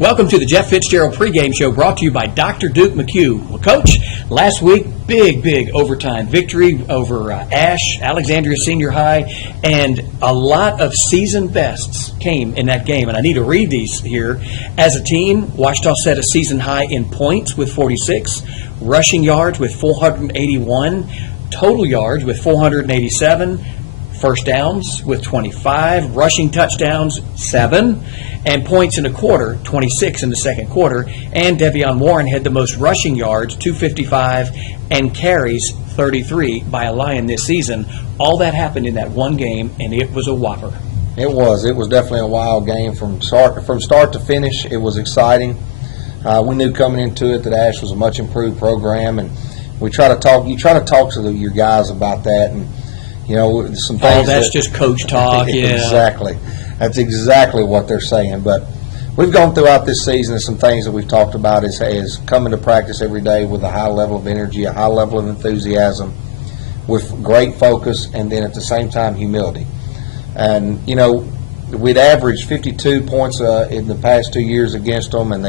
Welcome to the Jeff Fitzgerald pregame show brought to you by Dr. Duke McHugh. Well, Coach, last week, big overtime victory over Alexandria Senior High, and a lot of season bests came in that game, and I need to read these here. As a team, Ouachita set a season high in points with 46, rushing yards with 481, total yards with 487, first downs with 25, rushing touchdowns 7, and points in a quarter, 26 in the second quarter. And Devion Warren had the most rushing yards, 255, and carries 33 by a Lion this season. All that happened in that one game, and it was a whopper. It was definitely a wild game from start to finish. It was exciting. We knew coming into it that Ash was a much improved program, and you try to talk to your guys about that, and some things. That's just coach talk. Yeah, exactly. That's exactly what they're saying. But we've gone throughout this season, and some things that we've talked about is coming to practice every day with a high level of energy, a high level of enthusiasm, with great focus, and then at the same time humility. And we'd averaged 52 points in the past 2 years against them, and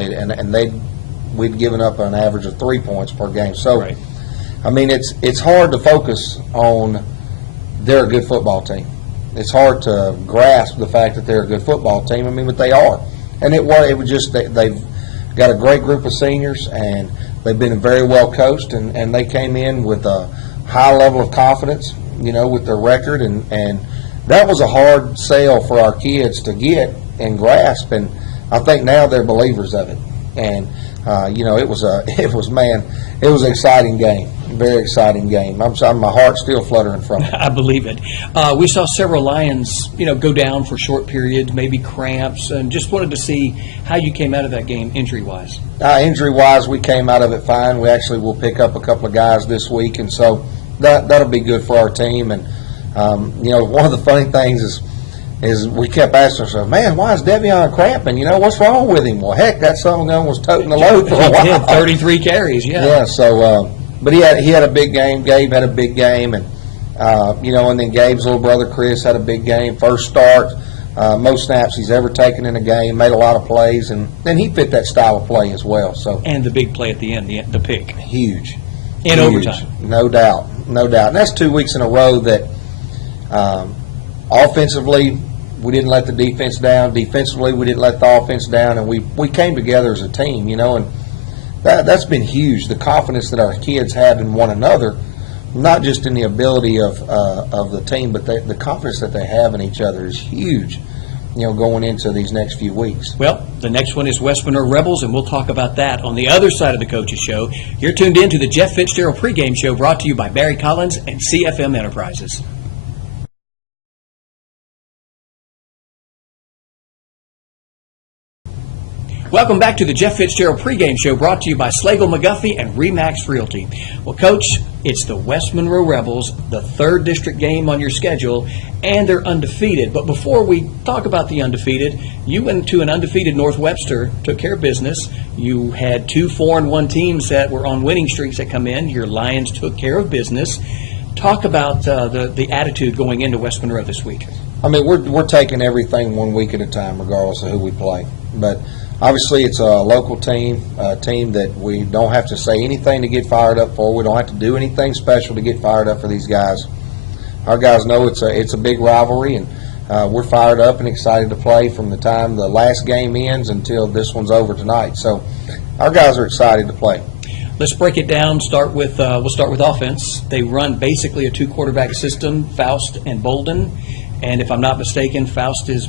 we'd given up an average of 3 points per game. So, right. I mean, it's hard to focus on they're a good football team. It's hard to grasp the fact that they're a good football team. I mean, but they are. And it was just they've got a great group of seniors, and they've been very well coached, and they came in with a high level of confidence, with their record, and that was a hard sell for our kids to get and grasp, and I think now they're believers of it. And it was an exciting game. Very exciting game. My heart's still fluttering from it. I believe it. We saw several Lions, go down for short periods, maybe cramps, and just wanted to see how you came out of that game injury-wise. Injury-wise, we came out of it fine. We actually will pick up a couple of guys this week, and so that'll be good for our team. And one of the funny things is we kept asking ourselves, man, why is Devion cramping? What's wrong with him? Well, heck, that son of a gun was toting the load for a while. He did 33 carries, yeah. Yeah, so. But he had a big game. Gabe had a big game, and and then Gabe's little brother Chris had a big game. First start, most snaps he's ever taken in a game. Made a lot of plays, and then he fit that style of play as well. So and the big play at the end, the pick, huge in overtime, no doubt. And that's 2 weeks in a row that offensively we didn't let the defense down. Defensively we didn't let the offense down, and we came together as a team. And that's been huge, the confidence that our kids have in one another, not just in the ability of the team, but the confidence that they have in each other is huge, going into these next few weeks. Well, the next one is West Monroe Rebels, and we'll talk about that on the other side of the Coaches Show. You're tuned in to the Jeff Fitzgerald pregame show brought to you by Barry Collins and CFM Enterprises. Welcome back to the Jeff Fitzgerald pregame show brought to you by Slagle McGuffey and Remax Realty. Well, Coach, it's the West Monroe Rebels, the 3rd district game on your schedule, and they're undefeated. But before we talk about the undefeated, you went to an undefeated North Webster, took care of business. You had 2 4-1 teams that were on winning streaks that come in. Your Lions took care of business. Talk about the attitude going into West Monroe this week. I mean, we're taking everything 1 week at a time, regardless of who we play. But obviously, it's a local team, a team that we don't have to say anything to get fired up for. We don't have to do anything special to get fired up for these guys. Our guys know it's a big rivalry, and we're fired up and excited to play from the time the last game ends until this one's over tonight. So our guys are excited to play. Let's break it down. We'll start with offense. They run basically a 2-quarterback system, Faust and Bolden. And if I'm not mistaken, Faust is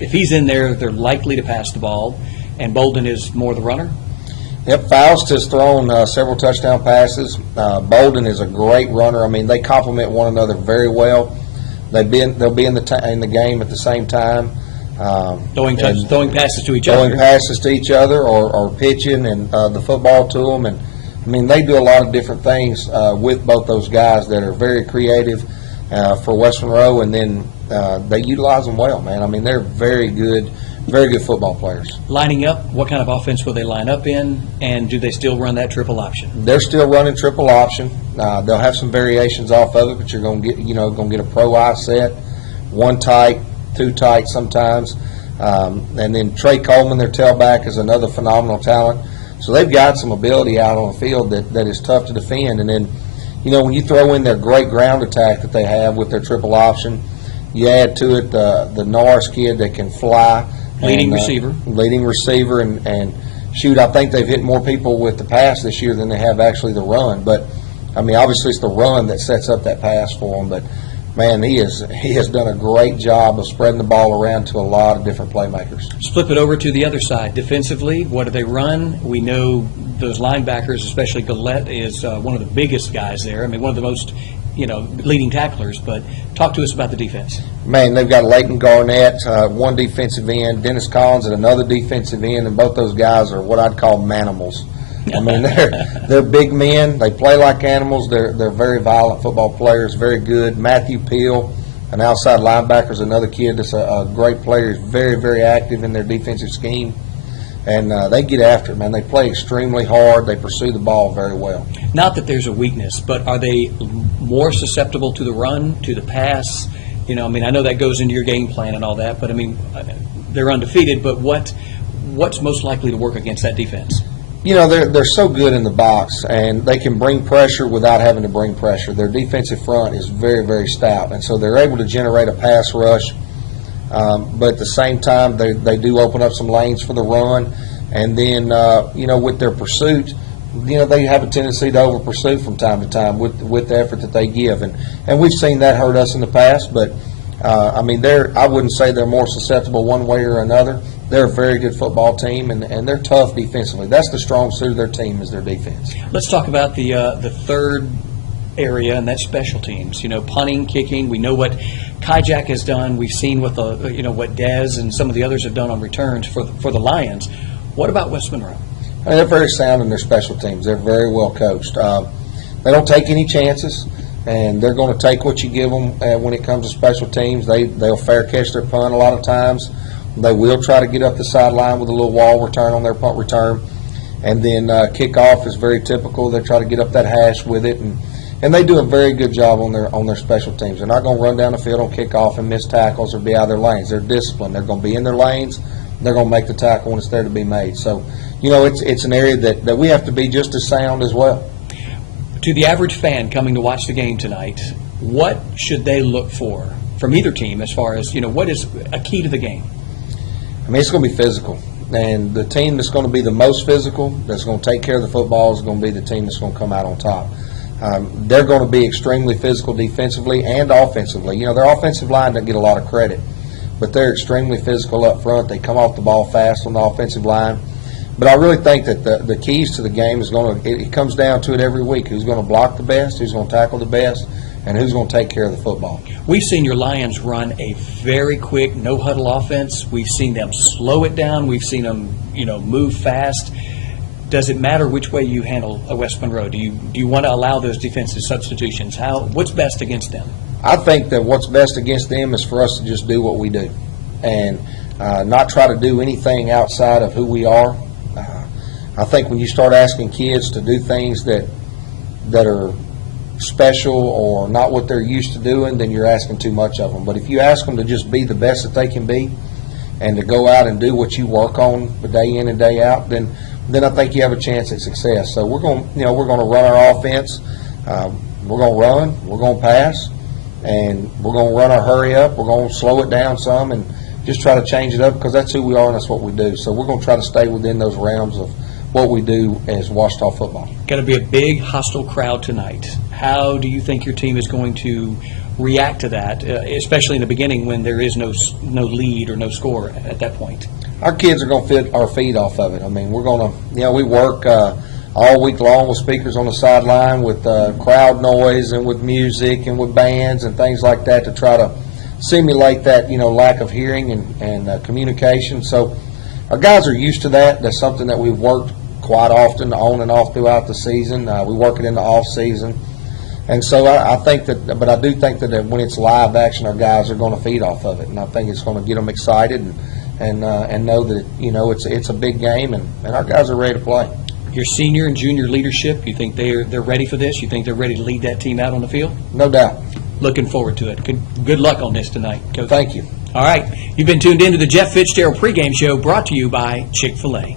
if he's in there, they're likely to pass the ball. And Bolden is more the runner? Yep, Faust has thrown several touchdown passes. Bolden is a great runner. I mean, they complement one another very well. They'll be in the game at the same time. Throwing passes to each other. Throwing passes to each other or pitching and the football to them. And, I mean, they do a lot of different things with both those guys that are very creative for West Monroe, and then they utilize them well, man. I mean, they're very good football players. Lining up, what kind of offense will they line up in, and do they still run that triple option? They're still running triple option. They'll have some variations off of it, but you're going to get a pro eye set, 1 tight, 2 tight sometimes. And then Trey Coleman, their tailback, is another phenomenal talent. So they've got some ability out on the field that is tough to defend. And then, when you throw in their great ground attack that they have with their triple option, you add to it the Norris kid that can fly. Leading receiver, and shoot, I think they've hit more people with the pass this year than they have actually the run. But, obviously it's the run that sets up that pass for them. But, man, he has done a great job of spreading the ball around to a lot of different playmakers. Let's flip it over to the other side. Defensively, what do they run? We know those linebackers, especially Gillette, is one of the biggest guys there. One of the most, leading tacklers. But talk to us about the defense. Man, they've got Leighton Garnett, one defensive end, Dennis Collins at another defensive end, and both those guys are what I'd call manimals. They're big men. They play like animals. They're very violent football players, very good. Matthew Peel, an outside linebacker, is another kid that's a great player. He's very, very active in their defensive scheme. And they get after it, man. They play extremely hard. They pursue the ball very well. Not that there's a weakness, but are they more susceptible to the run, to the pass? I know that goes into your game plan and all that, but, they're undefeated. But what's most likely to work against that defense? They're so good in the box, and they can bring pressure without having to bring pressure. Their defensive front is very, very stout, and so they're able to generate a pass rush. But at the same time, they do open up some lanes for the run. And then, with their pursuit, they have a tendency to over-pursue from time to time with the effort that they give. And we've seen that hurt us in the past. But, I wouldn't say they're more susceptible one way or another. They're a very good football team, and they're tough defensively. That's the strong suit of their team is their defense. Let's talk about the third area, and that's special teams. Punting, kicking. We know what Kajak has done. We've seen what what Dez and some of the others have done on returns for the Lions. What about West Monroe? They're very sound in their special teams. They're very well coached. They don't take any chances, and they're going to take what you give them when it comes to special teams. They'll fair catch their punt a lot of times. They will try to get up the sideline with a little wall return on their punt return. And then kickoff is very typical. They try to get up that hash with it, and they do a very good job on their special teams. They're not going to run down the field on kickoff and miss tackles or be out of their lanes. They're disciplined. They're going to be in their lanes. They're going to make the tackle when it's there to be made. So, it's an area that we have to be just as sound as well. To the average fan coming to watch the game tonight, what should they look for from either team as far as, what is a key to the game? It's going to be physical. And the team that's going to be the most physical, that's going to take care of the football, is going to be the team that's going to come out on top. They're going to be extremely physical defensively and offensively. Their offensive line doesn't get a lot of credit, but they're extremely physical up front. They come off the ball fast on the offensive line. But I really think that the keys to the game is it comes down to it every week. Who's going to block the best, who's going to tackle the best, and who's going to take care of the football. We've seen your Lions run a very quick, no-huddle offense. We've seen them slow it down. We've seen them, move fast. Does it matter which way you handle a West Monroe? Do you want to allow those defensive substitutions? What's best against them? I think that what's best against them is for us to just do what we do and not try to do anything outside of who we are. I think when you start asking kids to do things that are special or not what they're used to doing, then you're asking too much of them. But if you ask them to just be the best that they can be and to go out and do what you work on day in and day out, then I think you have a chance at success. So we're going to run our offense. We're going to run. We're going to pass, and we're going to run our hurry up. We're going to slow it down some and just try to change it up because that's who we are and that's what we do. So we're going to try to stay within those realms of what we do as Washita football. Got to be a big hostile crowd tonight. How do you think your team is going to react to that, especially in the beginning when there is no lead or no score at that point? Our kids are going to feed off of it. We're going to, we work all week long with speakers on the sideline, with crowd noise and with music and with bands and things like that to try to simulate that, lack of hearing and communication. So our guys are used to that. That's something that we've worked quite often on and off throughout the season. We work it in the off season. And so I think that, but I do think that when it's live action, our guys are going to feed off of it. And I think it's going to get them excited and know that, it's a big game and our guys are ready to play. Your senior and junior leadership, you think they're ready for this? You think they're ready to lead that team out on the field? No doubt. Looking forward to it. Good luck on this tonight, Coach. Thank you. All right, you've been tuned into the Jeff Fitzgerald pregame show brought to you by Chick-fil-A.